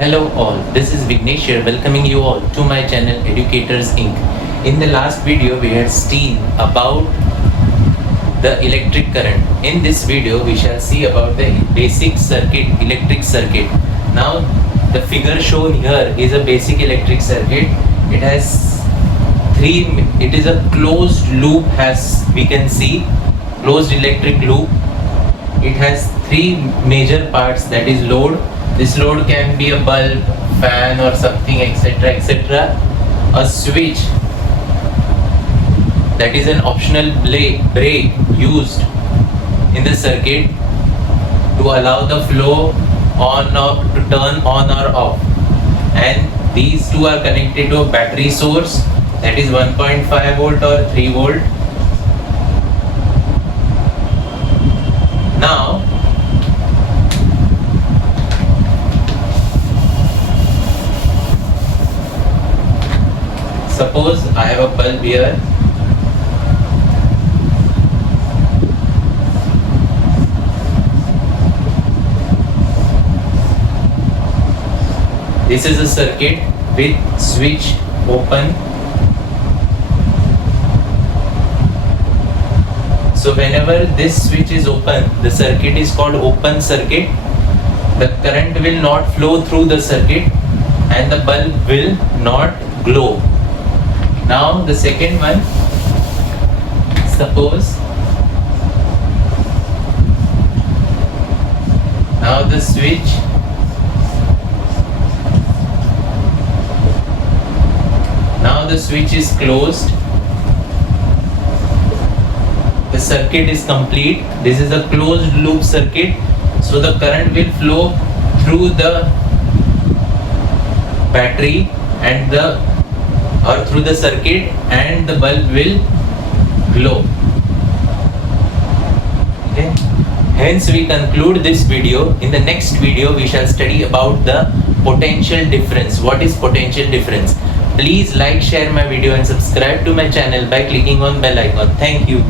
Hello all, this is Vignesh here welcoming you all to my channel Educators Inc. In the last video we had seen about the electric current. In this video we shall see about the basic circuit, electric circuit. Now the figure shown here is a basic electric circuit. It is a closed loop, as we can see, closed electric loop. It has three major parts, that is load. This load can be a bulb, fan or something, etc, etc. A switch, that is an optional brake used in the circuit to allow the flow on or to turn on or off. And these two are connected to a battery source, that is 1.5 volt or 3 volt. Now suppose I have a bulb here. This is a circuit with switch open. So whenever this switch is open, the circuit is called open circuit. The current will not flow through the circuit and the bulb will not glow. Now the second one, suppose now the switch is closed. The circuit is complete. This is a closed loop circuit, so the current will flow through the battery and through the circuit, and the bulb will glow. Okay. Hence we conclude this video. In the next video we shall study about the potential difference. What is potential difference? Please like, share my video and subscribe to my channel by clicking on bell icon. Thank you.